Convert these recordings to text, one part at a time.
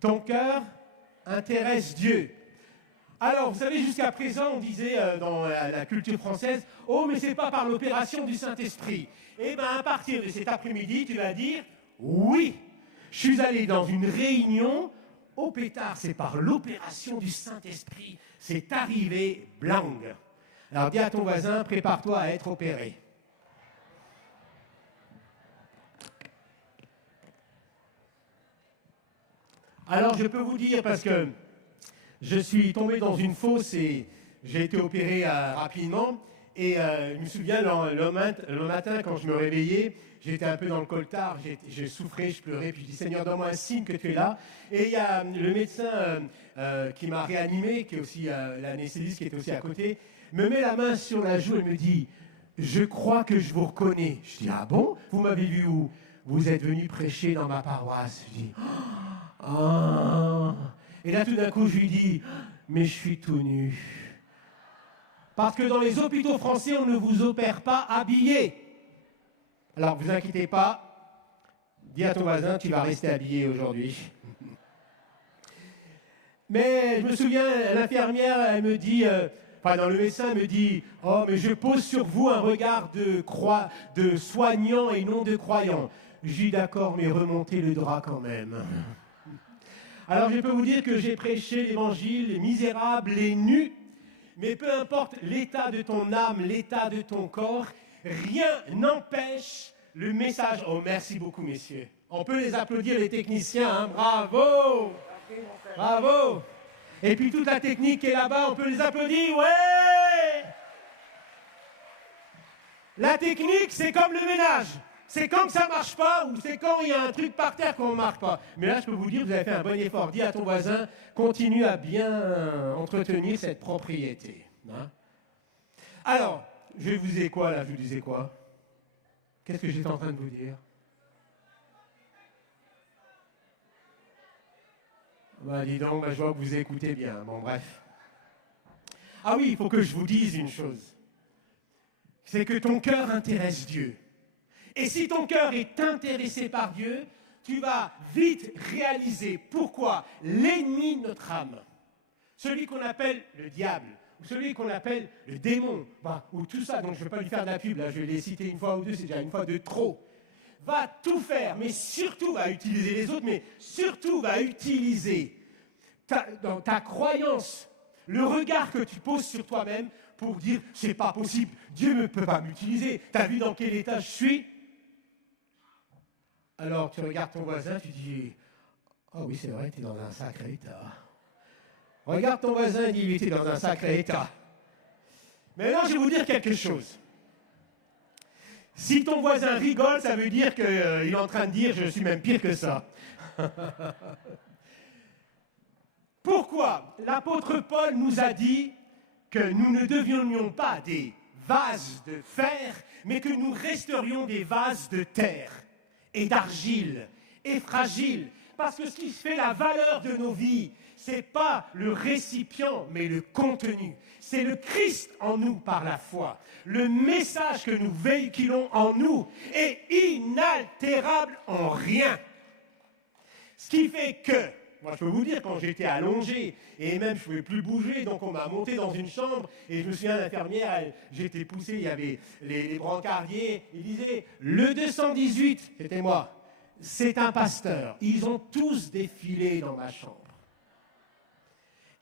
Ton cœur intéresse Dieu. Alors, vous savez, jusqu'à présent, on disait dans la culture française, « Oh, mais c'est pas par l'opération du Saint-Esprit. » Eh bien, à partir de cet après-midi, tu vas dire, « Oui, je suis allé dans une réunion, au pétard, c'est par l'opération du Saint-Esprit. C'est arrivé, blang. » Alors, dis à ton voisin, prépare-toi à être opéré. Alors, je peux vous dire, parce que je suis tombé dans une fosse et j'ai été opéré rapidement. Et je me souviens, le matin, quand je me réveillais, j'étais un peu dans le coltard, je souffrais, je pleurais, puis je dis, Seigneur, donne-moi un signe que tu es là. Et il y a le médecin qui m'a réanimé, qui est aussi l'anesthésiste qui est aussi à côté, me met la main sur la joue et me dit, je crois que je vous reconnais. Je dis, ah bon? Vous m'avez vu où? Vous êtes venu prêcher dans ma paroisse. Je dis, ah. Et là, tout d'un coup, je lui dis, mais je suis tout nu. Parce que dans les hôpitaux français, on ne vous opère pas habillé. Alors, vous inquiétez pas, dis à ton voisin, tu vas rester habillé aujourd'hui. Mais je me souviens, l'infirmière, elle me dit, le médecin me dit, oh, mais je pose sur vous un regard de soignant et non de croyant. Je dis, d'accord, mais remontez le drap quand même. Alors, je peux vous dire que j'ai prêché l'évangile, les misérables, les nus, mais peu importe l'état de ton âme, l'état de ton corps, rien n'empêche le message. Oh, merci beaucoup, messieurs. On peut les applaudir, les techniciens, hein? Bravo! Bravo! Et puis toute la technique qui est là-bas, on peut les applaudir, ouais! La technique, c'est comme le ménage. C'est quand ça ne marche pas ou c'est quand il y a un truc par terre qu'on ne marque pas. Mais là, je peux vous dire, vous avez fait un bon effort. Dis à ton voisin, continue à bien entretenir cette propriété. Hein? Alors, je vous disais quoi là? Je vous disais quoi? Qu'est-ce que j'étais en train de vous dire? Bah, dis donc, je vois que vous écoutez bien. Bon, bref. Ah oui, il faut que je vous dise une chose. C'est que ton cœur intéresse Dieu. Et si ton cœur est intéressé par Dieu, tu vas vite réaliser pourquoi l'ennemi de notre âme, celui qu'on appelle le diable, ou celui qu'on appelle le démon, ou tout ça, donc je ne vais pas lui faire de la pub, là, je vais les citer une fois ou deux, c'est déjà une fois de trop, va tout faire, mais surtout va utiliser les autres, mais surtout va utiliser dans ta croyance, le regard que tu poses sur toi-même pour dire, c'est pas possible, Dieu ne peut pas m'utiliser, t'as vu dans quel état je suis? Alors, tu regardes ton voisin, tu dis, oh oui, c'est vrai, tu es dans un sacré état. Regarde ton voisin et dis, oui, tu es dans un sacré état. Maintenant, je vais vous dire quelque chose. Si ton voisin rigole, ça veut dire qu'il est en train de dire, je suis même pire que ça. Pourquoi? L'apôtre Paul nous a dit que nous ne devenions pas des vases de fer, mais que nous resterions des vases de terre. Et d'argile, et fragile, parce que ce qui fait la valeur de nos vies, c'est pas le récipient, mais le contenu. C'est le Christ en nous par la foi. Le message que nous véhiculons en nous est inaltérable en rien. Ce qui fait que, moi je peux vous dire, quand j'étais allongé, et même je ne pouvais plus bouger, donc on m'a monté dans une chambre, et je me souviens, l'infirmière, j'étais poussé, il y avait les brancardiers, ils disaient, le 218, c'était moi, c'est un pasteur. Ils ont tous défilé dans ma chambre.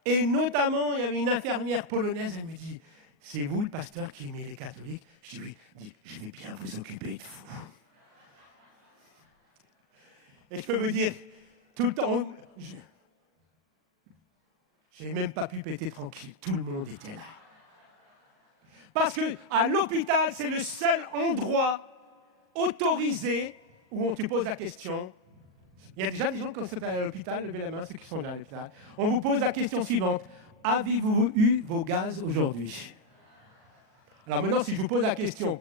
Et notamment, il y avait une infirmière polonaise, elle me dit, c'est vous le pasteur qui aimait les catholiques? Je dis oui, elle dit, je vais bien vous occuper de vous. Et je peux vous dire, tout le temps, j'ai même pas pu péter tranquille. Tout le monde était là. Parce que à l'hôpital, c'est le seul endroit autorisé où on te pose la question. Il y a déjà des gens qui sont à l'hôpital, levez la main, ceux qui sont là à l'hôpital. On vous pose la question suivante. Avez-vous eu vos gaz aujourd'hui? Alors maintenant, si je vous pose la question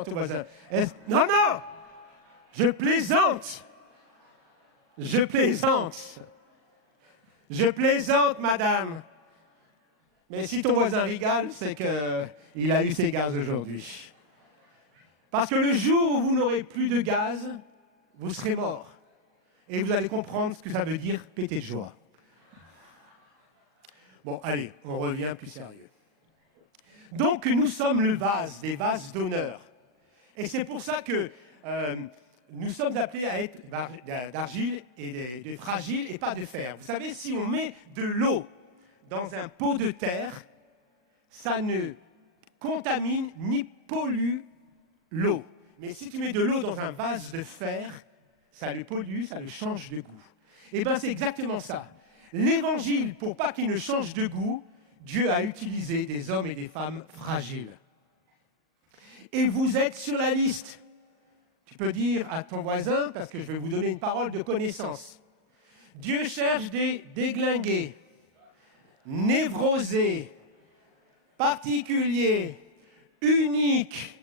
à ton voisin. Non, non! Je plaisante! Je plaisante! Je plaisante, madame. Mais si ton voisin rigole, c'est qu'il a eu ses gaz aujourd'hui. Parce que le jour où vous n'aurez plus de gaz, vous serez mort. et vous allez comprendre ce que ça veut dire péter de joie. Bon, allez, on revient plus sérieux. Donc, nous sommes le vase, des vases d'honneur. Et c'est pour ça que nous sommes appelés à être d'argile et de fragile et pas de fer. Vous savez, si on met de l'eau dans un pot de terre, ça ne contamine ni pollue l'eau. Mais si tu mets de l'eau dans un vase de fer, ça le pollue, ça le change de goût. Eh bien, c'est exactement ça. L'Évangile, pour pas qu'il ne change de goût, Dieu a utilisé des hommes et des femmes fragiles. Et vous êtes sur la liste. Tu peux dire à ton voisin, parce que je vais vous donner une parole de connaissance. Dieu cherche des déglingués, névrosés, particuliers, uniques,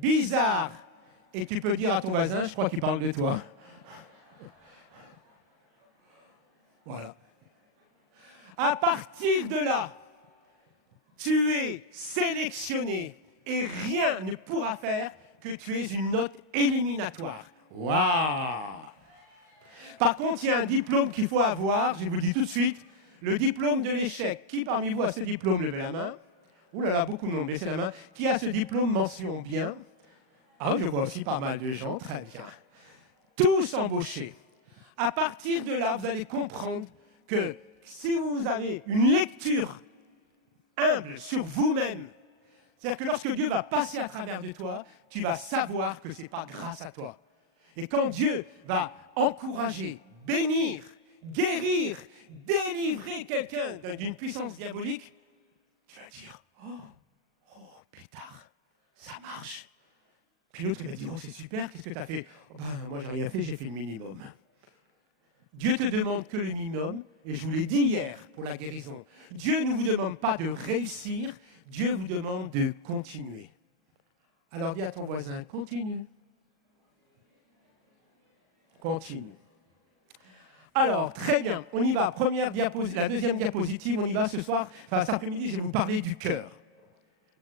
bizarres. Et tu peux dire à ton voisin, je crois qu'il parle de toi. Voilà. À partir de là, tu es sélectionné et rien ne pourra faire que tu aies une note éliminatoire. Waouh! Par contre, il y a un diplôme qu'il faut avoir, je vous le dis tout de suite, le diplôme de l'échec. Qui parmi vous a ce diplôme? Levez la main. Ouh là là, beaucoup de monde, baissez la main. Qui a ce diplôme? Mention bien. Ah, je vois aussi pas mal de gens, très bien. Tous embauchés. À partir de là, vous allez comprendre que si vous avez une lecture humble sur vous-même, c'est-à-dire que lorsque Dieu va passer à travers de toi, tu vas savoir que ce n'est pas grâce à toi. Et quand Dieu va encourager, bénir, guérir, délivrer quelqu'un d'une puissance diabolique, tu vas dire, oh, pétard, ça marche. Puis l'autre, il va dire, oh, c'est super, qu'est-ce que tu as fait? Oh, ben, moi, j'ai rien fait, j'ai fait le minimum. Dieu te demande que le minimum, et je vous l'ai dit hier pour la guérison, Dieu ne vous demande pas de réussir, Dieu vous demande de continuer. Alors dis à ton voisin, continue. Continue. Alors, très bien, on y va. Première diapositive, la deuxième diapositive, on y va ce soir. Enfin, cet après-midi, je vais vous parler du cœur.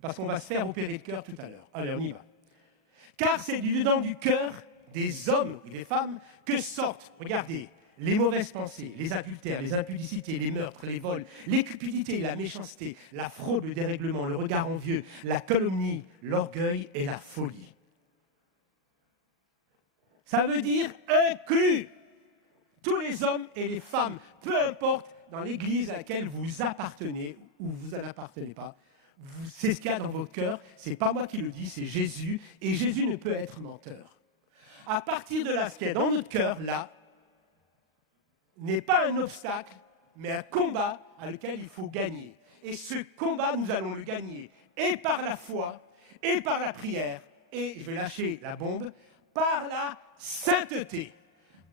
Parce qu'on va se faire opérer le cœur tout à l'heure. Allez, on y va. Car c'est du dedans du cœur des hommes et des femmes que sortent, regardez, les mauvaises pensées, les adultères, les impudicités, les meurtres, les vols, les cupidités, la méchanceté, la fraude, le dérèglement, le regard envieux, la calomnie, l'orgueil et la folie. Ça veut dire inclus tous les hommes et les femmes, peu importe dans l'église à laquelle vous appartenez ou vous n'appartenez pas. C'est ce qu'il y a dans votre cœur, ce n'est pas moi qui le dis, c'est Jésus, et Jésus ne peut être menteur. À partir de là, ce qu'il y a dans notre cœur, là, n'est pas un obstacle, mais un combat à lequel il faut gagner. Et ce combat, nous allons le gagner, et par la foi, et par la prière, et, je vais lâcher la bombe, par la sainteté.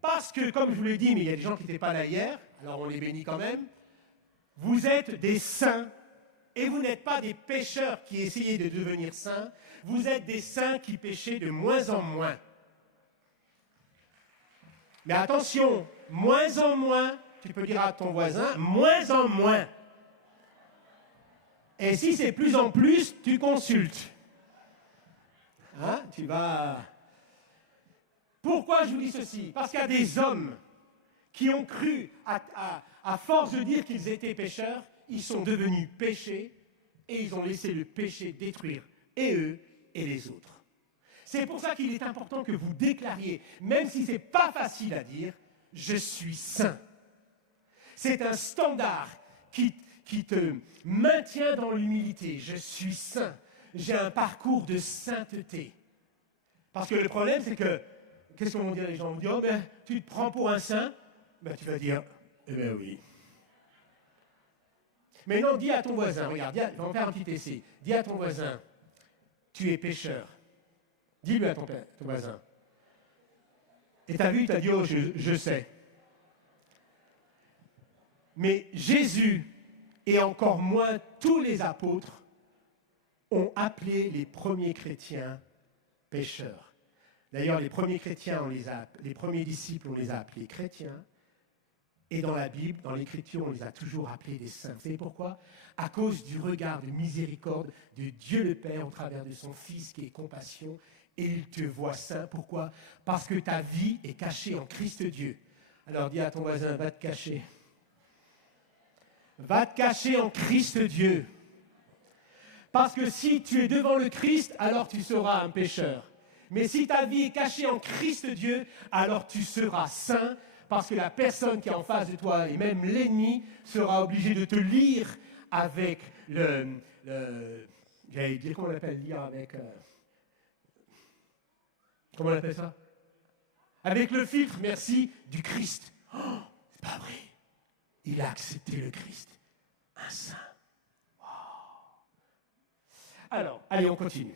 Parce que, comme je vous l'ai dit, mais il y a des gens qui n'étaient pas là hier, alors on les bénit quand même, vous êtes des saints, et vous n'êtes pas des pécheurs qui essayaient de devenir saints, vous êtes des saints qui péchaient de moins en moins. Mais attention, moins en moins, tu peux dire à ton voisin, moins en moins. Et si c'est plus en plus, tu consultes. Hein, tu vas... Pourquoi je vous dis ceci? Parce qu'il y a des hommes qui ont cru, à force de dire qu'ils étaient pécheurs, ils sont devenus péchés et ils ont laissé le péché détruire et eux et les autres. C'est pour ça qu'il est important que vous déclariez, même si ce n'est pas facile à dire, je suis saint. C'est un standard qui te maintient dans l'humilité. Je suis saint. J'ai un parcours de sainteté. Parce que le problème, c'est que, qu'est-ce qu'on va dire les gens? On vont dire, oh, ben, tu te prends pour un saint? Ben, tu vas dire, eh bien oui. Mais non, dis à ton voisin, regarde, on va faire un petit essai. Dis à ton voisin, tu es pécheur. Dis-lui à ton voisin. Et tu as vu, tu as dit, oh, je sais. Mais Jésus, et encore moins tous les apôtres, ont appelé les premiers chrétiens pécheurs. D'ailleurs, les premiers chrétiens, les premiers disciples, on les a appelés chrétiens. Et dans la Bible, dans l'Écriture, on les a toujours appelés des saints. Vous savez pourquoi? À cause du regard de miséricorde de Dieu le Père au travers de son Fils qui est compassion. Et il te voit saint. Pourquoi? Parce que ta vie est cachée en Christ Dieu. Alors dis à ton voisin, va te cacher. Va te cacher en Christ Dieu. Parce que si tu es devant le Christ, alors tu seras un pécheur. Mais si ta vie est cachée en Christ Dieu, alors tu seras saint, parce que la personne qui est en face de toi, et même l'ennemi, sera obligé de te lire avec j'allais dire, comment on l'appelle, lire avec... comment on appelle ça? Avec le filtre, merci, du Christ. Oh, c'est pas vrai. Il a accepté le Christ. Un saint. Wow. Alors, allez, on continue.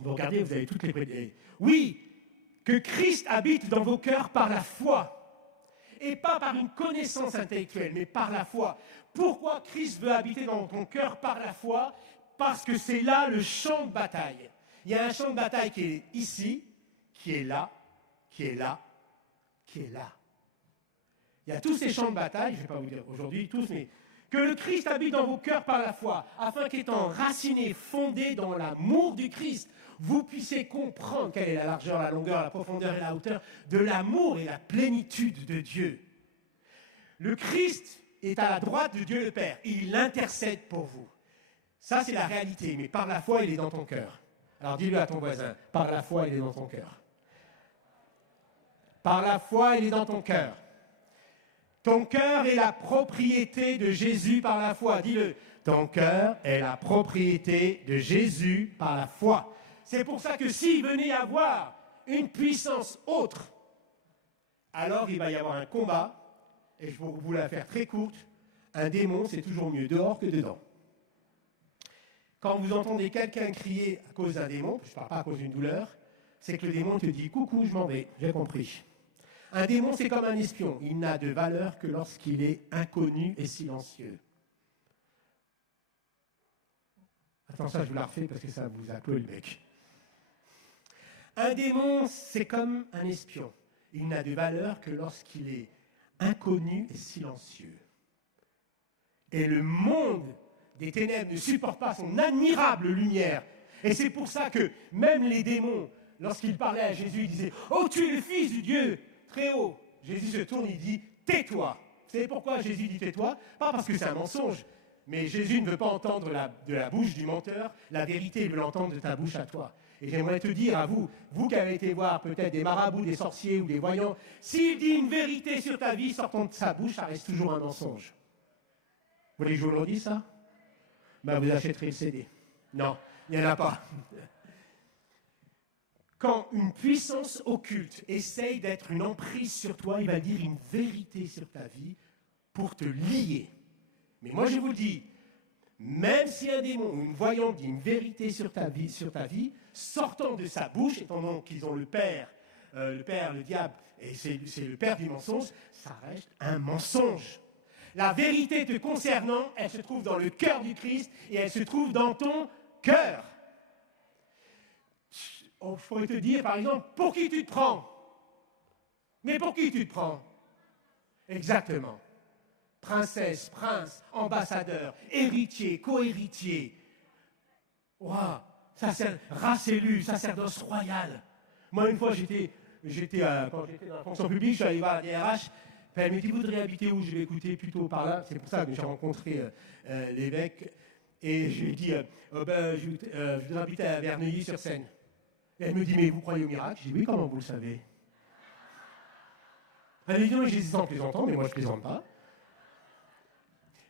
Vous regardez, vous avez toutes les prédictions. Oui, que Christ habite dans vos cœurs par la foi. Et pas par une connaissance intellectuelle, mais par la foi. Pourquoi Christ veut habiter dans ton cœur par la foi? Parce que c'est là le champ de bataille. Il y a un champ de bataille qui est ici, qui est là, qui est là, qui est là. Il y a tous ces champs de bataille, je ne vais pas vous dire aujourd'hui tous, mais que le Christ habite dans vos cœurs par la foi, afin qu'étant racinés, fondés dans l'amour du Christ, vous puissiez comprendre quelle est la largeur, la longueur, la profondeur et la hauteur de l'amour et la plénitude de Dieu. Le Christ est à la droite de Dieu le Père, et il intercède pour vous. Ça, c'est la réalité, mais par la foi, il est dans ton cœur. Alors dis-le à ton voisin, par la foi, il est dans ton cœur. Par la foi, il est dans ton cœur. Ton cœur est la propriété de Jésus par la foi. Dis-le. Ton cœur est la propriété de Jésus par la foi. C'est pour ça que s'il venait avoir une puissance autre, alors il va y avoir un combat, et je vais vous la faire très courte. Un démon, c'est toujours mieux dehors que dedans. Quand vous entendez quelqu'un crier à cause d'un démon, je ne parle pas à cause d'une douleur, c'est que le démon te dit « Coucou, je m'en vais, j'ai compris ». Un démon, c'est comme un espion. Il n'a de valeur que lorsqu'il est inconnu et silencieux. Attends, ça, je vous la refais parce que ça vous a cloué le bec. Un démon, c'est comme un espion. Il n'a de valeur que lorsqu'il est inconnu et silencieux. Et le monde des ténèbres ne supporte pas son admirable lumière. Et c'est pour ça que même les démons, lorsqu'ils parlaient à Jésus, ils disaient « Oh, tu es le Fils du Dieu !» Très haut. Jésus se tourne, il dit « Tais-toi ». Vous savez pourquoi Jésus dit « Tais-toi » Pas parce que c'est un mensonge, mais Jésus ne veut pas entendre de la bouche du menteur la vérité, il veut l'entendre de ta bouche à toi. Et j'aimerais te dire à vous, vous qui avez été voir peut-être des marabouts, des sorciers ou des voyants, s'il dit une vérité sur ta vie sortant de sa bouche, ça reste toujours un mensonge. Vous voulez que je vous le redise ça? Ben, vous achèterez le CD. Non, il n'y en a pas. Quand une puissance occulte essaye d'être une emprise sur toi, il va dire une vérité sur ta vie pour te lier. Mais moi, je vous dis, même si un démon ou une voyante dit une vérité sur ta vie, sortant de sa bouche, étant donné qu'ils ont le père, le diable, et c'est le père du mensonge, ça reste un mensonge. La vérité te concernant, elle se trouve dans le cœur du Christ et elle se trouve dans ton cœur. Je pourrais te dire, par exemple, pour qui tu te prends? Mais pour qui tu te prends? Exactement. Princesse, prince, ambassadeur, héritier, co-héritier. Waouh, race élue, sacerdoce royal. Moi, une fois, quand j'étais dans la fonction publique, je suis allé voir la DRH. Elle me dit, vous voudriez habiter où? Je vais écouter plutôt par là. C'est pour ça que j'ai rencontré l'évêque. Et je lui ai dit, je voudrais habiter à Verneuilly-sur-Seine. Et elle me dit, mais vous croyez au miracle? Je dis, oui, comment vous le savez? Elle me dit, oui, j'ai des plaisantants, mais moi je ne plaisante pas.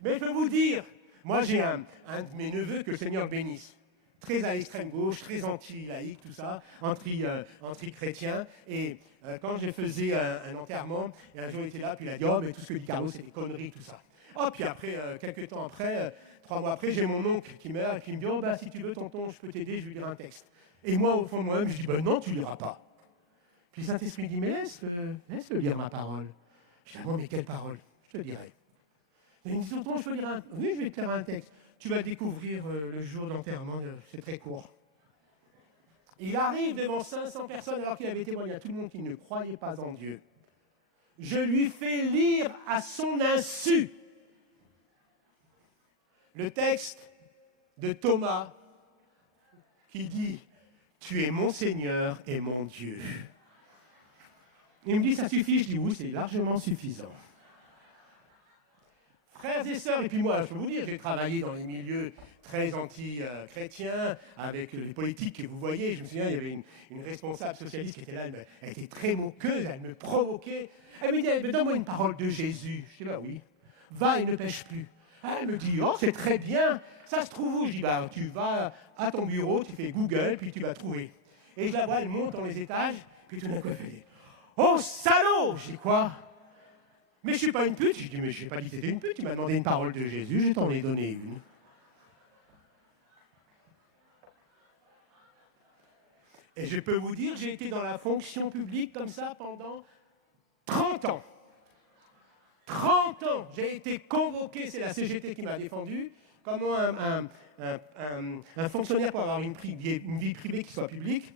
Mais je peux vous dire, moi j'ai un de mes neveux que le Seigneur bénisse. Très à l'extrême gauche, très anti-laïque, tout ça, anti-chrétien. Et quand je faisais un enterrement, et un jour il était là, puis il a dit, oh, mais tout ce que dit Carlos, c'est des conneries, tout ça. Oh, puis après, quelques temps après, 3 mois après, j'ai mon oncle qui meurt, et qui me dit, oh, bah, si tu veux, tonton, je peux t'aider, je vais lire un texte. Et moi, au fond de moi-même, je dis, ben non, tu ne liras pas. Puis Saint-Esprit dit, mais laisse-le lire ma parole. Je dis, ah non, mais quelle parole? Je te dirai. Et il me dit, tonton, je peux lire un... Oui, je vais te lire un texte. Tu vas découvrir le jour d'enterrement, c'est très court. Il arrive devant 500 personnes alors qu'il avait témoigné à tout le monde qui ne croyait pas en Dieu. Je lui fais lire à son insu le texte de Thomas qui dit « Tu es mon Seigneur et mon Dieu ». Il me dit, ça suffit? Je dis, oui, c'est largement suffisant. Frères et sœurs, et puis moi, je peux vous dire, j'ai travaillé dans les milieux très anti-chrétiens, avec les politiques que vous voyez. Je me souviens, il y avait une responsable socialiste qui était là, elle était très moqueuse, elle me provoquait. Elle me dit, donne-moi une parole de Jésus. Je dis, bah oui, va et ne pêche plus. Elle me dit, oh, c'est très bien, ça se trouve où? Je dis, bah tu vas à ton bureau, tu fais Google, puis tu vas trouver. Et je la vois, elle monte dans les étages, puis tout d'un coup, elle fait, oh, salaud! Je dis, quoi? Mais je ne suis pas une pute. Je dis, mais je n'ai pas dit que c'était une pute. Tu m'as demandé une parole de Jésus, je t'en ai donné une. Et je peux vous dire, j'ai été dans la fonction publique comme ça pendant 30 ans. 30 ans, j'ai été convoqué, c'est la CGT qui m'a défendu, comment un fonctionnaire peut avoir une vie privée qui soit publique.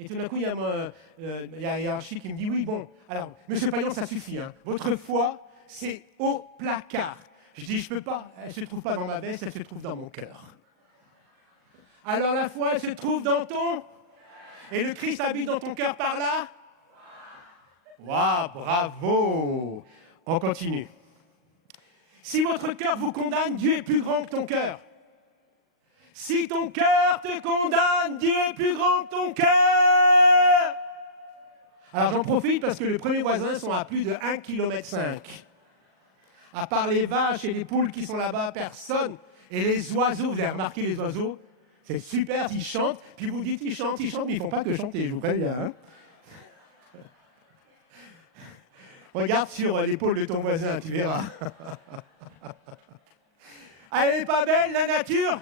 Et tout d'un coup, il y a un hiérarchie qui me dit, oui, bon, alors, monsieur Payan, ça suffit, hein. Votre foi, c'est au placard. Je dis, je peux pas, elle ne se trouve pas dans ma veste, elle se trouve dans mon cœur. Alors la foi, elle se trouve dans ton... Et le Christ habite dans ton cœur par là? Waouh, bravo! On continue. Si votre cœur vous condamne, Dieu est plus grand que ton cœur. Si ton cœur te condamne, Dieu est plus grand que ton cœur. Alors j'en profite parce que les premiers voisins sont à plus de 1,5 km. À part les vaches et les poules qui sont là-bas, personne. Et les oiseaux, vous avez remarqué les oiseaux? C'est super, ils chantent. Puis vous dites, ils chantent, mais ils ne font pas que chanter, je vous préviens. Hein. Regarde sur l'épaule de ton voisin, tu verras. Elle n'est pas belle, la nature?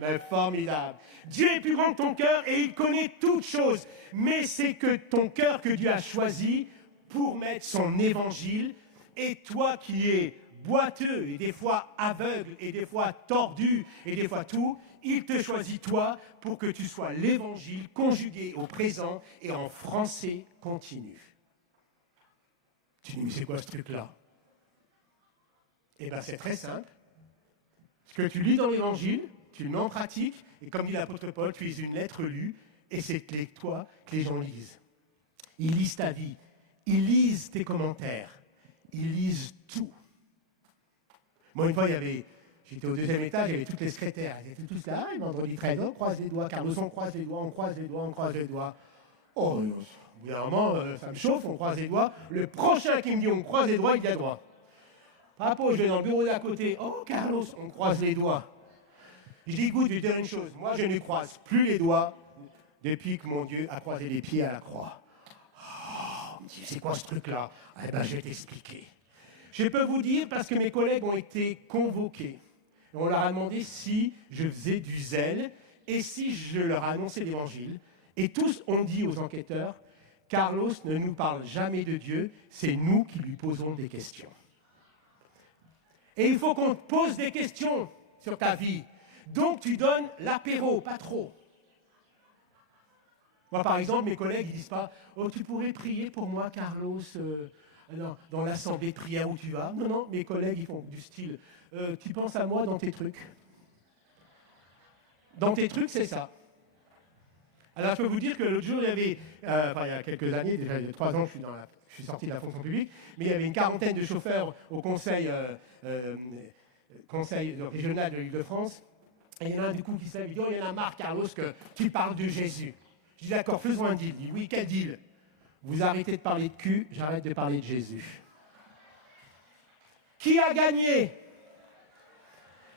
Mais formidable. Dieu est plus grand que ton cœur et il connaît toutes choses. Mais c'est que ton cœur que Dieu a choisi pour mettre son évangile. Et toi qui es boiteux et des fois aveugle et des fois tordu et des fois tout, il te choisit toi pour que tu sois l'évangile conjugué au présent et en français continu. Tu dis, mais c'est quoi ce truc-là? Eh bien, c'est très simple. Ce que tu lis dans l'Évangile, tu le mets en pratique, et comme dit l'apôtre Paul, tu es une lettre lue, et c'est toi que les gens lisent. Ils lisent ta vie, ils lisent tes commentaires, ils lisent tout. Moi, une fois, j'étais au 2e étage, il y avait toutes les secrétaires, elles étaient tous là, vendredi 13, on croise les doigts, Carlos, on croise les doigts, on croise les doigts, on croise les doigts. Oh, au bout d'un moment, ça me chauffe, on croise les doigts. Le prochain qui me dit on croise les doigts, il y a droit. Rapport, je vais dans le bureau d'à côté. Oh, Carlos, on croise les doigts. Je dis, écoute, je vais te dire une chose. Moi, je ne croise plus les doigts depuis que mon Dieu a croisé les pieds à la croix. Oh, on me dit, c'est quoi ce truc-là? Eh bien, je vais t'expliquer. Je peux vous dire, parce que mes collègues ont été convoqués. On leur a demandé si je faisais du zèle et si je leur annonçais l'Évangile. Et tous ont dit aux enquêteurs, Carlos ne nous parle jamais de Dieu, c'est nous qui lui posons des questions. Et il faut qu'on te pose des questions sur ta vie. Donc tu donnes l'apéro, pas trop. Moi, par exemple, mes collègues, ils disent pas « Oh, tu pourrais prier pour moi, Carlos, dans l'assemblée de prière où tu vas ?» Non, non, mes collègues, ils font du style « Tu penses à moi dans tes trucs ?» Dans tes trucs, c'est ça. Alors, je peux vous dire que l'autre jour, il y avait, il y a quelques années, déjà il y a 3 ans, je suis sorti de la fonction publique, mais il y avait une quarantaine de chauffeurs au conseil régional de l'Île-de-France. Et il y en a un du coup qui s'est dit, oh, il y en a marre, Carlos, que tu parles de Jésus. Je dis, d'accord, faisons un deal. Il dit, oui, quel deal? Vous arrêtez de parler de cul, j'arrête de parler de Jésus. Qui a gagné?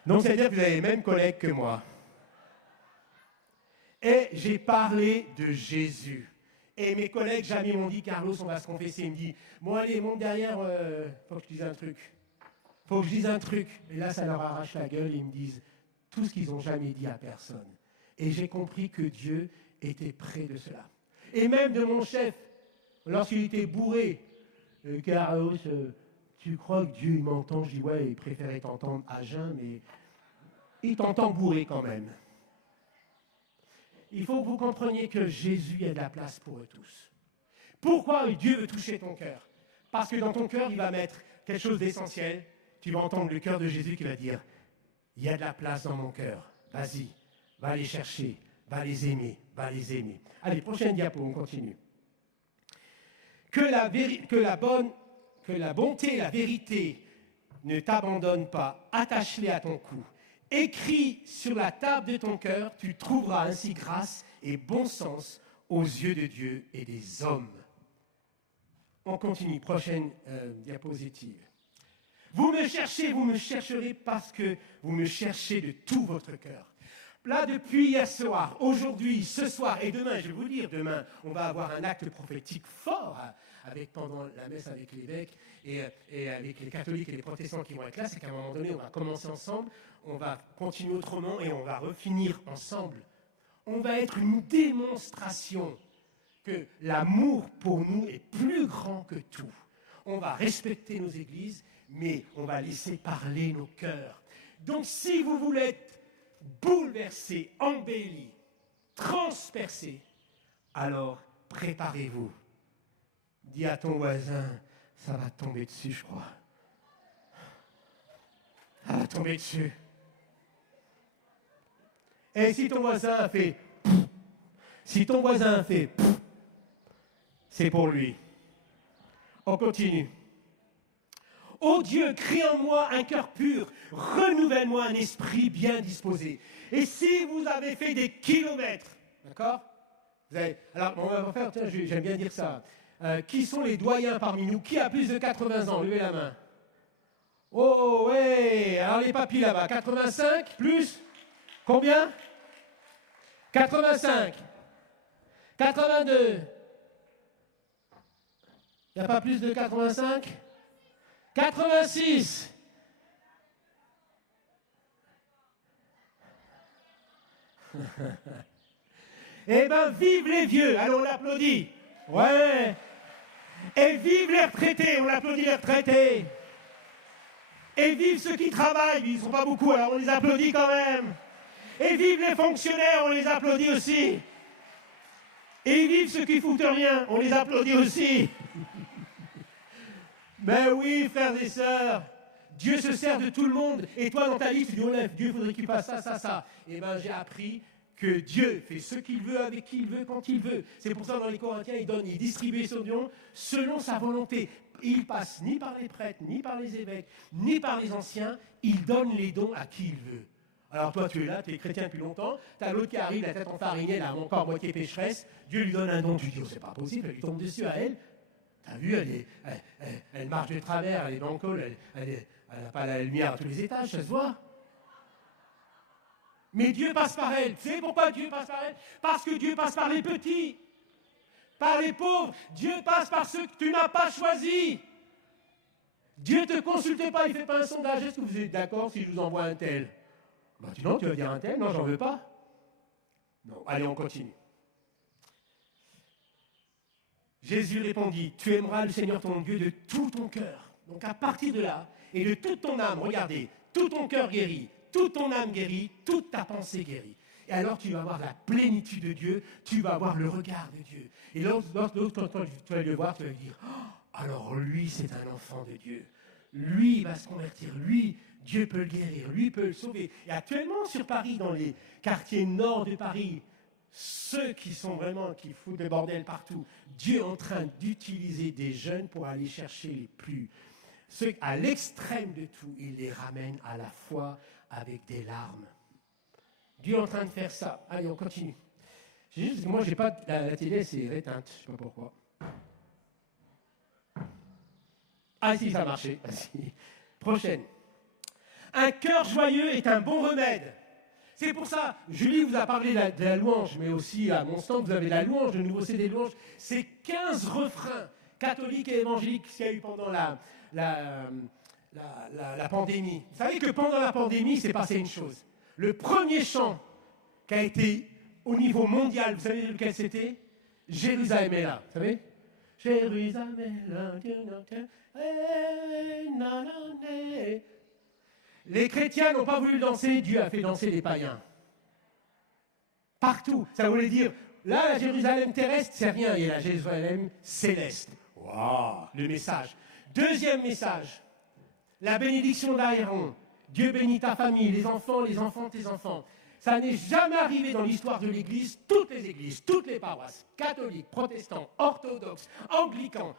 Donc, c'est-à-dire que vous avez les mêmes collègues que moi. Et j'ai parlé de Jésus. Et mes collègues jamais m'ont dit, Carlos, on va se confesser. Il me dit, bon allez, monte derrière, faut que je dise un truc. Faut que je dise un truc. Et là, ça leur arrache la gueule, ils me disent tout ce qu'ils n'ont jamais dit à personne. Et j'ai compris que Dieu était près de cela. Et même de mon chef, lorsqu'il était bourré, Carlos, tu crois que Dieu il m'entend? Je dis, ouais, il préférait t'entendre à jeun, mais il t'entend bourré quand même. Il faut que vous compreniez que Jésus est de la place pour eux tous. Pourquoi Dieu veut toucher ton cœur? Parce que dans ton cœur, il va mettre quelque chose d'essentiel. Tu vas entendre le cœur de Jésus qui va dire, il y a de la place dans mon cœur. Vas-y, va les chercher, va les aimer, va les aimer. Allez, prochaine diapo, on continue. que la bonté et la vérité ne t'abandonnent pas, attache-les à ton cou. Écris sur la table de ton cœur, tu trouveras ainsi grâce et bon sens aux yeux de Dieu et des hommes. On continue, prochaine diapositive. Vous me chercherez parce que vous me cherchez de tout votre cœur. Là, depuis hier soir, aujourd'hui, ce soir et demain, je vais vous dire, demain, on va avoir un acte prophétique fort pendant la messe avec l'évêque et avec les catholiques et les protestants qui vont être là. C'est qu'à un moment donné, on va commencer ensemble, on va continuer autrement et on va refinir ensemble. On va être une démonstration que l'amour pour nous est plus grand que tout. On va respecter nos églises, mais on va laisser parler nos cœurs. Donc, si vous voulez être bouleversé, embelli, transpercé, alors préparez-vous. Dis à ton voisin, ça va tomber dessus, je crois. Ça va tomber dessus. Et si ton voisin fait, c'est pour lui. On continue. Ô Dieu, crée en moi un cœur pur, renouvelle-moi un esprit bien disposé. Et si vous avez fait des kilomètres, d'accord? Alors, on va faire, tiens, j'aime bien dire ça. Qui sont les doyens parmi nous? Qui a plus de 80 ans? Levez la main. Oh, ouais, alors les papis là-bas, 85, plus? Combien? 85. 82. Il n'y a pas plus de 85? 86. Eh bien, vive les vieux. Allez, on l'applaudit. Ouais. Et vive les retraités. On l'applaudit les retraités. Et vive ceux qui travaillent. Ils ne sont pas beaucoup, alors on les applaudit quand même. Et vive les fonctionnaires. On les applaudit aussi. Et vive ceux qui foutent rien. On les applaudit aussi. Ben oui, frères et sœurs, Dieu se sert de tout le monde. Et toi, dans ta liste, tu dis, oh là, Dieu faudrait qu'il fasse ça, ça, ça. Eh bien, j'ai appris que Dieu fait ce qu'il veut, avec qui il veut, quand il veut. C'est pour ça, dans les Corinthiens, il distribue son don selon sa volonté. Il passe ni par les prêtres, ni par les évêques, ni par les anciens. Il donne les dons à qui il veut. Alors toi, tu es là, tu es chrétien depuis longtemps. Tu as l'autre qui arrive, la tête enfarinée, là, encore moitié pécheresse. Dieu lui donne un don. Tu dis, oh, c'est pas possible, elle lui tombe dessus à elle. T'as vu, elle marche de travers, elle est dans le col, elle n'a pas la lumière à tous les étages, ça se voit. Mais Dieu passe par elle. Tu sais pourquoi Dieu passe par elle? Parce que Dieu passe par les petits, par les pauvres. Dieu passe par ceux que tu n'as pas choisis. Dieu ne te consulte pas, il ne fait pas un sondage. Est-ce que vous êtes d'accord si je vous envoie un tel? Ben, non, tu vas dire un tel? Non, j'en veux pas. Non, allez, on continue. Jésus répondit, tu aimeras le Seigneur ton Dieu de tout ton cœur. Donc à partir de là, et de toute ton âme, regardez, tout ton cœur guéri, toute ton âme guérie, toute ta pensée guérie. Et alors tu vas avoir la plénitude de Dieu, tu vas avoir le regard de Dieu. Et l'autre, quand tu vas le voir, tu vas lui dire, oh, alors lui c'est un enfant de Dieu. Lui il va se convertir, lui Dieu peut le guérir, lui peut le sauver. Et actuellement sur Paris, dans les quartiers nord de Paris, ceux qui foutent le bordel partout, Dieu est en train d'utiliser des jeunes pour aller chercher ceux à l'extrême de tout, il les ramène à la foi avec des larmes. Dieu est en train de faire ça. Allez, on continue. Moi, j'ai pas la télé, c'est éteinte, je ne sais pas pourquoi. Ah si, ça a marché. Prochaine. Un cœur joyeux est un bon remède. C'est pour ça, Julie vous a parlé de la louange, mais aussi à mon stand, vous avez la louange, le nouveau CD de louange. C'est 15 refrains catholiques et évangéliques qu'il y a eu pendant la pandémie. Vous savez que pendant la pandémie, il s'est passé une chose. Le premier chant qui a été au niveau mondial, vous savez lequel c'était? Jérusalem est là, vous savez? Jérusalem est là. Les chrétiens n'ont pas voulu danser, Dieu a fait danser les païens. Partout. Ça voulait dire, là, la Jérusalem terrestre, c'est rien, et la Jérusalem céleste. Waouh, le message. Deuxième message, la bénédiction d'Aaron. Dieu bénit ta famille, les enfants, tes enfants. Ça n'est jamais arrivé dans l'histoire de l'Église. Toutes les églises, toutes les paroisses, catholiques, protestants, orthodoxes, anglicans,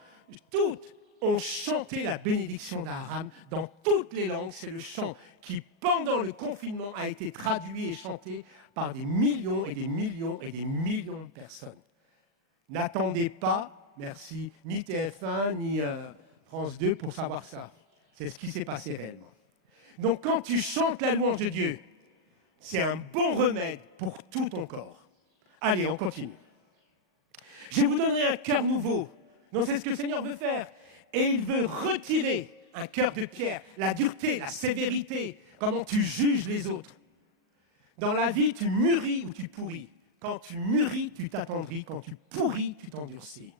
toutes ont chanté la bénédiction d'Abraham dans toutes les langues. C'est le chant qui, pendant le confinement, a été traduit et chanté par des millions et des millions et des millions de personnes. N'attendez pas, merci, ni TF1, ni France 2 pour savoir ça. C'est ce qui s'est passé réellement. Donc quand tu chantes la louange de Dieu, c'est un bon remède pour tout ton corps. Allez, on continue. Je vous donnerai un cœur nouveau. Donc c'est ce que le Seigneur veut faire. Et il veut retirer un cœur de pierre, la dureté, la sévérité, comment tu juges les autres. Dans la vie, tu mûris ou tu pourris. Quand tu mûris, tu t'attendris. Quand tu pourris, tu t'endurcis.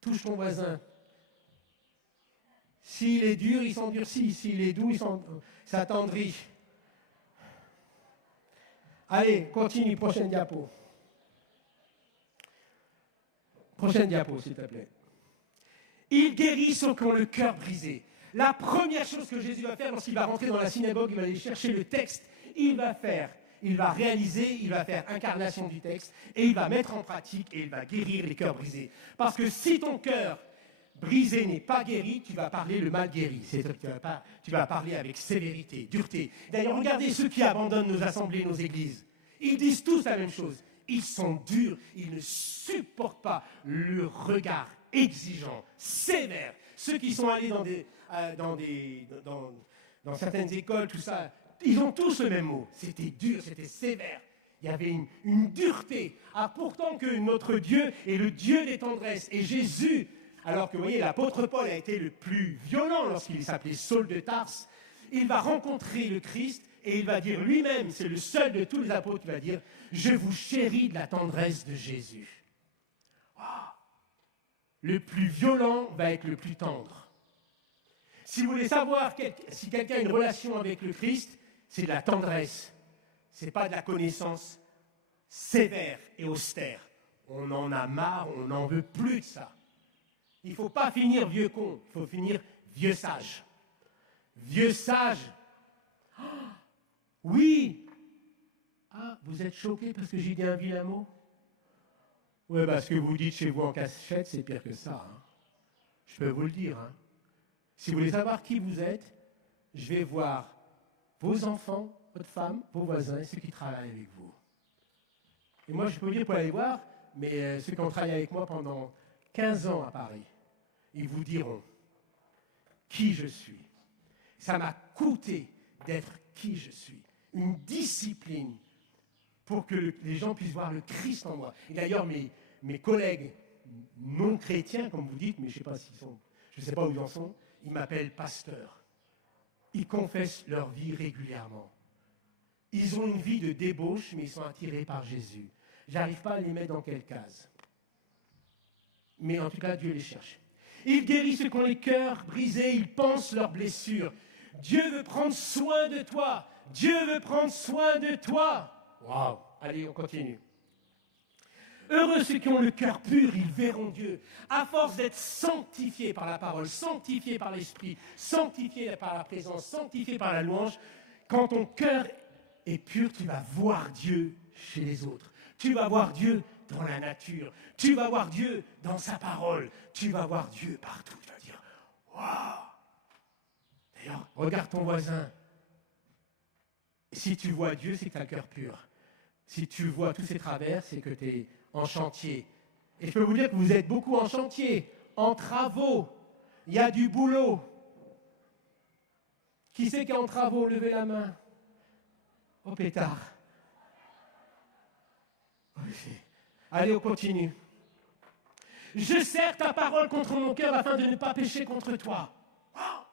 Touche ton voisin. S'il est dur, il s'endurcit. S'il est doux, il s'attendrit. Allez, continue, prochaine diapo. Prochaine diapo, s'il te plaît. Il guérit ceux qui ont le cœur brisé. La première chose que Jésus va faire lorsqu'il va rentrer dans la synagogue, il va aller chercher le texte, il va réaliser, il va faire incarnation du texte, et il va mettre en pratique, et il va guérir les cœurs brisés. Parce que si ton cœur brisé n'est pas guéri, tu vas parler le mal guéri. C'est-à-dire que tu vas parler avec sévérité, dureté. D'ailleurs, regardez ceux qui abandonnent nos assemblées, nos églises. Ils disent tous la même chose. Ils sont durs, ils ne supportent pas le regard exigeant, sévère. Ceux qui sont allés dans certaines écoles, tout ça, ils ont tous le même mot. C'était dur, c'était sévère. Il y avait une dureté. Ah, pourtant que notre Dieu est le Dieu des tendresses. Et Jésus, alors que vous voyez, l'apôtre Paul a été le plus violent lorsqu'il s'appelait Saul de Tarse, il va rencontrer le Christ et il va dire lui-même, c'est le seul de tous les apôtres qui va dire « Je vous chéris de la tendresse de Jésus ». Le plus violent va être le plus tendre. Si vous voulez savoir si quelqu'un a une relation avec le Christ, c'est de la tendresse. Ce n'est pas de la connaissance sévère et austère. On en a marre, on n'en veut plus de ça. Il ne faut pas finir vieux con, il faut finir vieux sage. Vieux sage. Oh, oui. Ah, vous êtes choqués parce que j'ai dit un vilain mot? Oui, parce que vous dites chez vous en cachette, c'est pire que ça. Hein. Je peux vous le dire. Hein. Si vous voulez savoir qui vous êtes, je vais voir vos enfants, votre femme, vos voisins et ceux qui travaillent avec vous. Et moi, je peux vous dire pour aller voir, mais ceux qui ont travaillé avec moi pendant 15 ans à Paris, ils vous diront qui je suis. Ça m'a coûté d'être qui je suis. Une discipline pour que les gens puissent voir le Christ en moi. Et d'ailleurs, mes collègues non chrétiens, comme vous dites, mais je ne sais pas où ils en sont, ils m'appellent pasteur. Ils confessent leur vie régulièrement. Ils ont une vie de débauche, mais ils sont attirés par Jésus. Je n'arrive pas à les mettre dans quelle case. Mais en tout cas, Dieu les cherche. Il guérit ceux qui ont les cœurs brisés, il pense leurs blessures. Dieu veut prendre soin de toi. Dieu veut prendre soin de toi. Waouh! Allez, on continue. Heureux ceux qui ont le cœur pur, ils verront Dieu. À force d'être sanctifiés par la parole, sanctifiés par l'esprit, sanctifiés par la présence, sanctifiés par la louange, quand ton cœur est pur, tu vas voir Dieu chez les autres. Tu vas voir Dieu dans la nature. Tu vas voir Dieu dans sa parole. Tu vas voir Dieu partout. Tu vas dire, waouh! D'ailleurs, regarde ton voisin. Si tu vois Dieu, c'est que tu as le cœur pur. Si tu vois tous ces travers, c'est que tu es en chantier. Et je peux vous dire que vous êtes beaucoup en chantier, en travaux. Il y a du boulot. Qui c'est qui est en travaux? Levez la main. Oh pétard. Allez, on continue. Je serre ta parole contre mon cœur afin de ne pas pécher contre toi. Oh,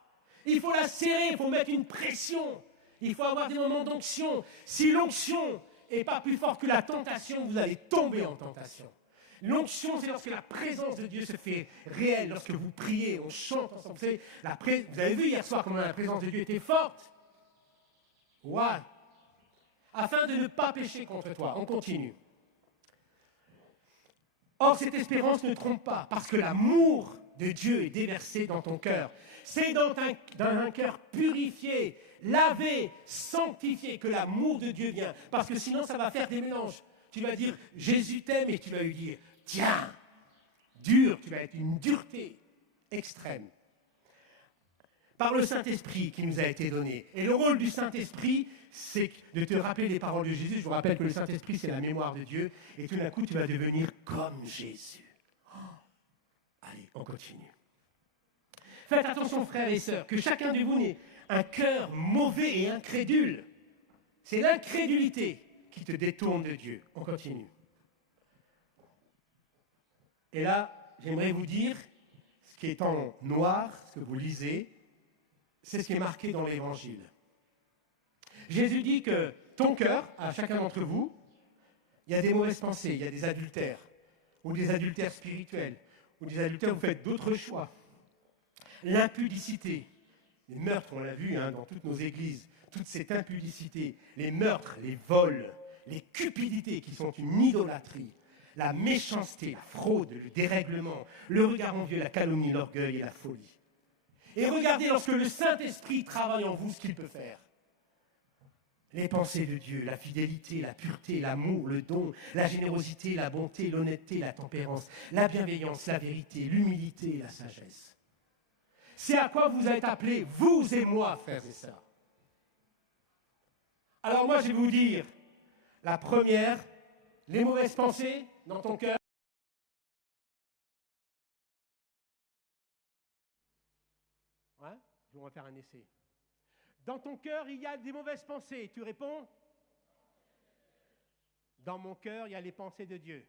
il faut la serrer, il faut mettre une pression. Il faut avoir des moments d'onction. Si l'onction n'est pas plus forte que la tentation, vous allez tomber en tentation. L'onction, c'est lorsque la présence de Dieu se fait réelle, lorsque vous priez, on chante ensemble. Vous savez, vous avez vu hier soir comment la présence de Dieu était forte. Ouais. Afin de ne pas pécher contre toi. On continue. Or, cette espérance ne trompe pas, parce que l'amour de Dieu est déversé dans ton cœur. C'est dans un cœur purifié, lavé, sanctifié que l'amour de Dieu vient. Parce que sinon, ça va faire des mélanges. Tu vas dire, Jésus t'aime, et tu vas lui dire, tiens, dur, tu vas être une dureté extrême. Par le Saint-Esprit qui nous a été donné. Et le rôle du Saint-Esprit, c'est de te rappeler les paroles de Jésus. Je vous rappelle que le Saint-Esprit, c'est la mémoire de Dieu. Et tout d'un coup, tu vas devenir comme Jésus. Oh. Allez, on continue. Faites attention, frères et sœurs, que chacun de vous n'ait un cœur mauvais et incrédule. C'est l'incrédulité qui te détourne de Dieu. On continue. Et là, j'aimerais vous dire, ce qui est en noir, ce que vous lisez, c'est ce qui est marqué dans l'Évangile. Jésus dit que ton cœur, à chacun d'entre vous, il y a des mauvaises pensées, il y a des adultères, ou des adultères spirituels, ou des adultères où vous faites d'autres choix. L'impudicité, les meurtres, on l'a vu dans toutes nos églises, toute cette impudicité, les meurtres, les vols, les cupidités qui sont une idolâtrie, la méchanceté, la fraude, le dérèglement, le regard envieux, la calomnie, l'orgueil et la folie. Et regardez lorsque le Saint-Esprit travaille en vous ce qu'il peut faire. Les pensées de Dieu, la fidélité, la pureté, l'amour, le don, la générosité, la bonté, l'honnêteté, la tempérance, la bienveillance, la vérité, l'humilité et la sagesse. C'est à quoi vous êtes appelés, vous et moi, frères et sœurs. Alors moi, je vais vous dire, la première, les mauvaises pensées dans ton cœur. Ouais, on va faire un essai. Dans ton cœur, il y a des mauvaises pensées. Tu réponds? Dans mon cœur, il y a les pensées de Dieu.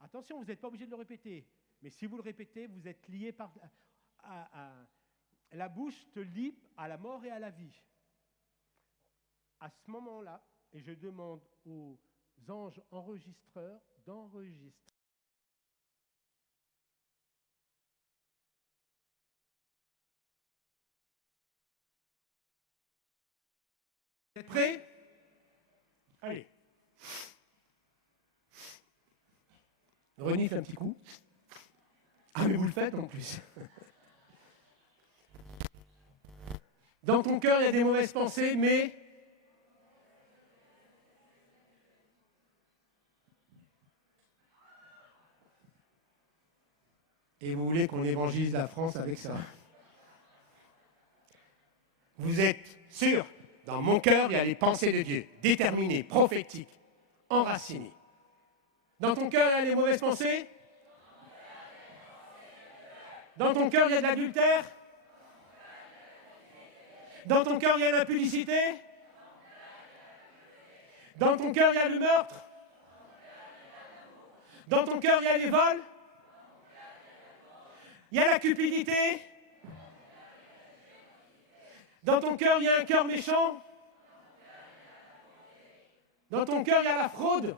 Attention, vous n'êtes pas obligé de le répéter. Mais si vous le répétez, vous êtes lié par... la bouche te lie à la mort et à la vie. À ce moment-là, et je demande aux anges enregistreurs d'enregistrer. Vous êtes prêts? Allez. Renifle un petit coup. Ah, mais vous le faites en plus. Dans ton cœur, il y a des mauvaises pensées, mais... Et vous voulez qu'on évangélise la France avec ça? Vous êtes sûr? Dans mon cœur, il y a les pensées de Dieu, déterminées, prophétiques, enracinées. Dans ton cœur, il y a les mauvaises pensées? Dans ton cœur, il y a de l'adultère? Dans ton cœur, il y a l'impudicité? Dans ton cœur, il y a le meurtre? Dans ton cœur, il y a les vols? Il y a la cupidité? Dans ton cœur, il y a un cœur méchant? Dans ton cœur, il y a la fraude?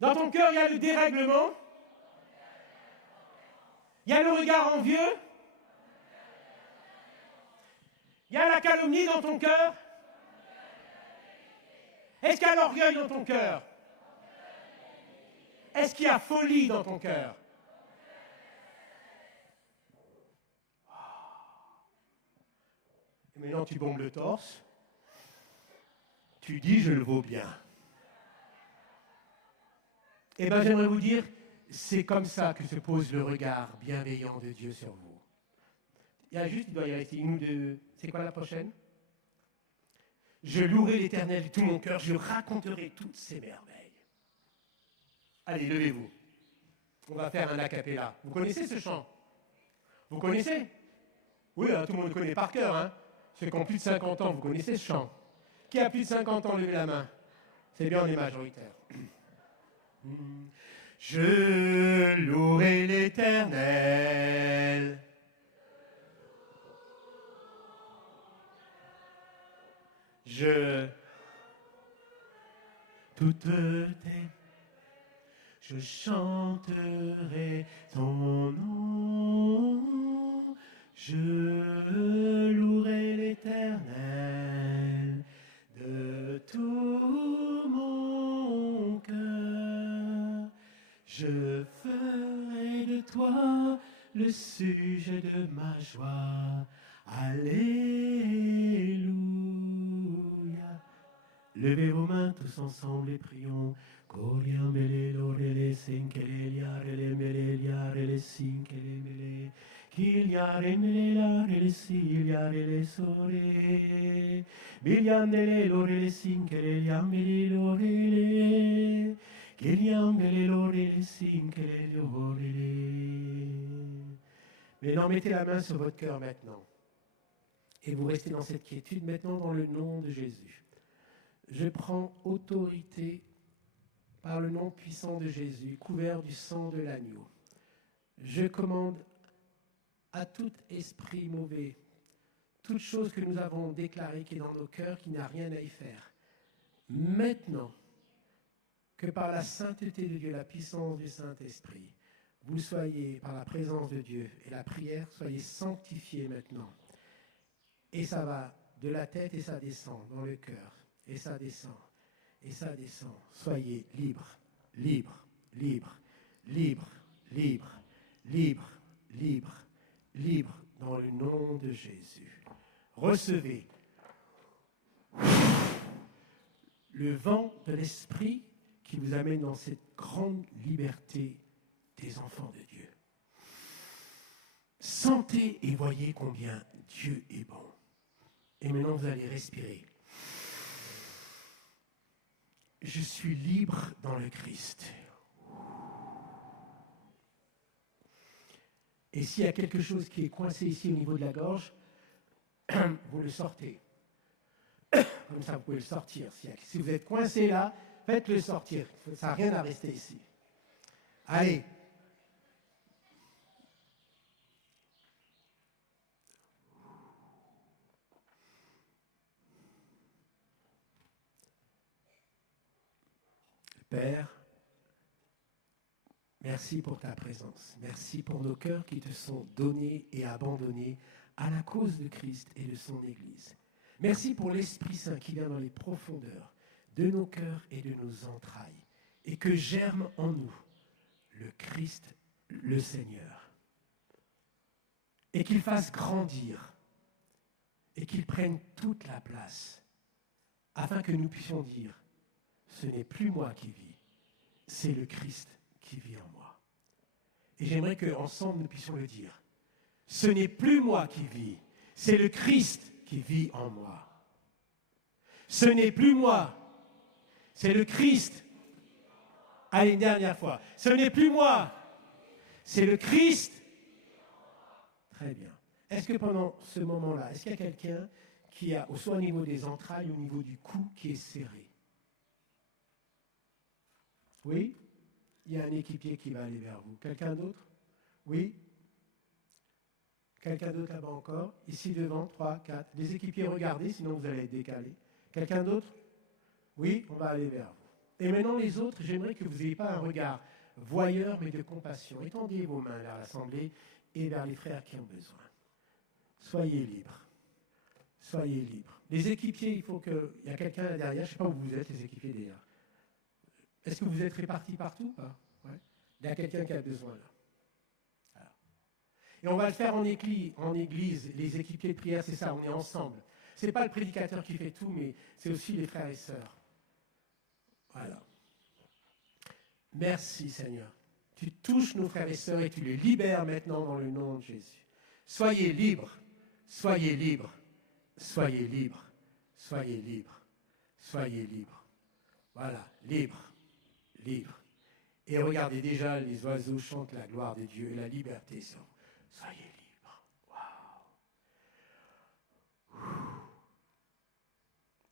Dans ton cœur, il y a le dérèglement? Il y a le regard envieux? Il y a la calomnie dans ton cœur? Est-ce qu'il y a l'orgueil dans ton cœur? Est-ce qu'il y a folie dans ton cœur? Et maintenant, tu bombes le torse. Tu dis, je le vaux bien. Eh bien, j'aimerais vous dire, c'est comme ça que se pose le regard bienveillant de Dieu sur vous. Il doit y rester une ou deux... C'est quoi la prochaine? Je louerai l'Éternel de tout mon cœur, je raconterai toutes ses merveilles. Allez, levez-vous. On va faire un a cappella. Vous connaissez ce chant? Vous connaissez? Oui, tout le monde le connaît par cœur. Hein. Ceux qui ont plus de 50 ans, vous connaissez ce chant. Qui a plus de 50 ans, levez la main. C'est bien, on est majoritaire. Je louerai l'Éternel. Je chanterai ton nom, je louerai l'Éternel de tout mon cœur. Je ferai de toi le sujet de ma joie. Alléluia. Levez vos mains tous ensemble et prions. Coriambele lorele senkele liarele mele liarele sinkele mele. Kiliare mele liarele siliarele sore. Biliandele lorele sinkele liamele lorele. Kiliambele lorele sinkele lorele. Maintenant, mettez la main sur votre cœur maintenant. Et vous restez dans cette quiétude maintenant dans le nom de Jésus. Je prends autorité par le nom puissant de Jésus, couvert du sang de l'agneau. Je commande à tout esprit mauvais, toute chose que nous avons déclarée qui est dans nos cœurs, qui n'a rien à y faire. Maintenant, que par la sainteté de Dieu, la puissance du Saint-Esprit, vous soyez, par la présence de Dieu et la prière, soyez sanctifiés maintenant. Et ça va de la tête et ça descend dans le cœur. Et ça descend. Et ça descend. Soyez libres, libres, libres, libres, libres, libres, libres, libres dans le nom de Jésus. Recevez le vent de l'Esprit qui vous amène dans cette grande liberté des enfants de Dieu. Sentez et voyez combien Dieu est bon. Et maintenant, vous allez respirer. Je suis libre dans le Christ. Et s'il y a quelque chose qui est coincé ici au niveau de la gorge, vous le sortez. Comme ça, vous pouvez le sortir. Si vous êtes coincé là, faites-le sortir. Ça n'a rien à rester ici. Allez. Père, merci pour ta présence. Merci pour nos cœurs qui te sont donnés et abandonnés à la cause de Christ et de son Église. Merci pour l'Esprit Saint qui vient dans les profondeurs de nos cœurs et de nos entrailles et que germe en nous le Christ, le Seigneur. Et qu'il fasse grandir et qu'il prenne toute la place afin que nous puissions dire: ce n'est plus moi qui vis, c'est le Christ qui vit en moi. Et j'aimerais qu'ensemble nous puissions le dire. Ce n'est plus moi qui vis, c'est le Christ qui vit en moi. Ce n'est plus moi, c'est le Christ. Allez, une dernière fois. Ce n'est plus moi, c'est le Christ. Très bien. Est-ce que pendant ce moment-là, est-ce qu'il y a quelqu'un qui a, soit au niveau des entrailles, au niveau du cou, qui est serré? Oui? Il y a un équipier qui va aller vers vous. Quelqu'un d'autre? Oui? Quelqu'un d'autre là-bas encore? Ici devant, 3, 4. Les équipiers, regardez, sinon vous allez être décalés. Quelqu'un d'autre? Oui? On va aller vers vous. Et maintenant les autres, j'aimerais que vous n'ayez pas un regard voyeur, mais de compassion. Étendez vos mains vers l'Assemblée et vers les frères qui ont besoin. Soyez libres. Soyez libres. Les équipiers, il faut qu'il y a quelqu'un là derrière. Je ne sais pas où vous êtes, les équipiers derrière. Est-ce que vous êtes répartis partout? Ouais. Il y a quelqu'un qui a besoin là. Alors. Et on va le faire en église. Les équipiers de prière, c'est ça, on est ensemble. Ce n'est pas le prédicateur qui fait tout, mais c'est aussi les frères et sœurs. Voilà. Merci Seigneur. Tu touches nos frères et sœurs et tu les libères maintenant dans le nom de Jésus. Soyez libres, soyez libres, soyez libres, soyez libres, soyez libres. Voilà, libres. Libre. Et regardez déjà, les oiseaux chantent la gloire de Dieu et la liberté sur vous. Soyez libres. Waouh.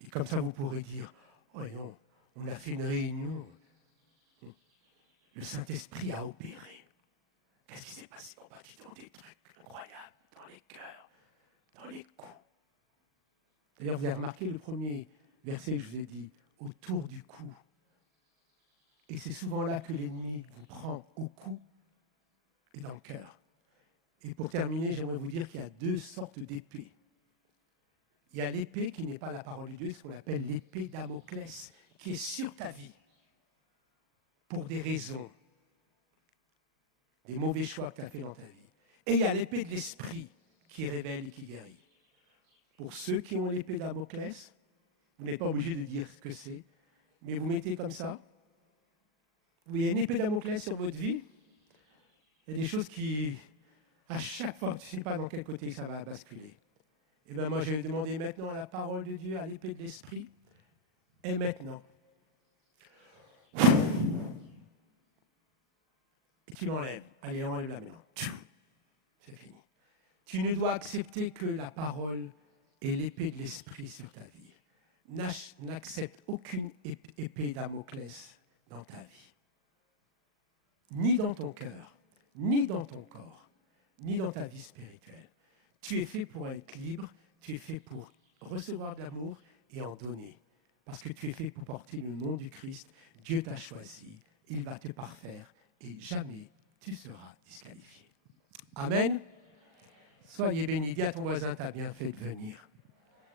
Et comme ça, vous pourrez dire: oh non, on a fait une réunion. Le Saint-Esprit a opéré. Qu'est-ce qui s'est passé? On va dire des trucs incroyables dans les cœurs, dans les coups. D'ailleurs, vous avez remarqué le premier verset que je vous ai dit, autour du cou. Et c'est souvent là que l'ennemi vous prend au cou et dans le cœur. Et pour terminer, j'aimerais vous dire qu'il y a deux sortes d'épées. Il y a l'épée qui n'est pas la parole de Dieu, ce qu'on appelle l'épée Damoclès, qui est sur ta vie, pour des raisons des mauvais choix que tu as fait dans ta vie. Et il y a l'épée de l'esprit qui révèle et qui guérit. Pour ceux qui ont l'épée de Damoclès, vous n'êtes pas obligé de dire ce que c'est, mais vous mettez comme ça. Vous voyez une épée de Damoclès sur votre vie. Il y a des choses qui, à chaque fois, tu ne sais pas dans quel côté ça va basculer. Et bien moi, je vais demander maintenant à la parole de Dieu, à l'épée de l'esprit. Et maintenant. Et tu l'enlèves. Allez, enlève-la maintenant. C'est fini. Tu ne dois accepter que la parole et l'épée de l'esprit sur ta vie. N'accepte aucune épée Damoclès dans ta vie. Ni dans ton cœur, ni dans ton corps, ni dans ta vie spirituelle. Tu es fait pour être libre, tu es fait pour recevoir de l'amour et en donner. Parce que tu es fait pour porter le nom du Christ. Dieu t'a choisi, il va te parfaire et jamais tu seras disqualifié. Amen. Soyez bénis. Dis à ton voisin, t'as bien fait de venir.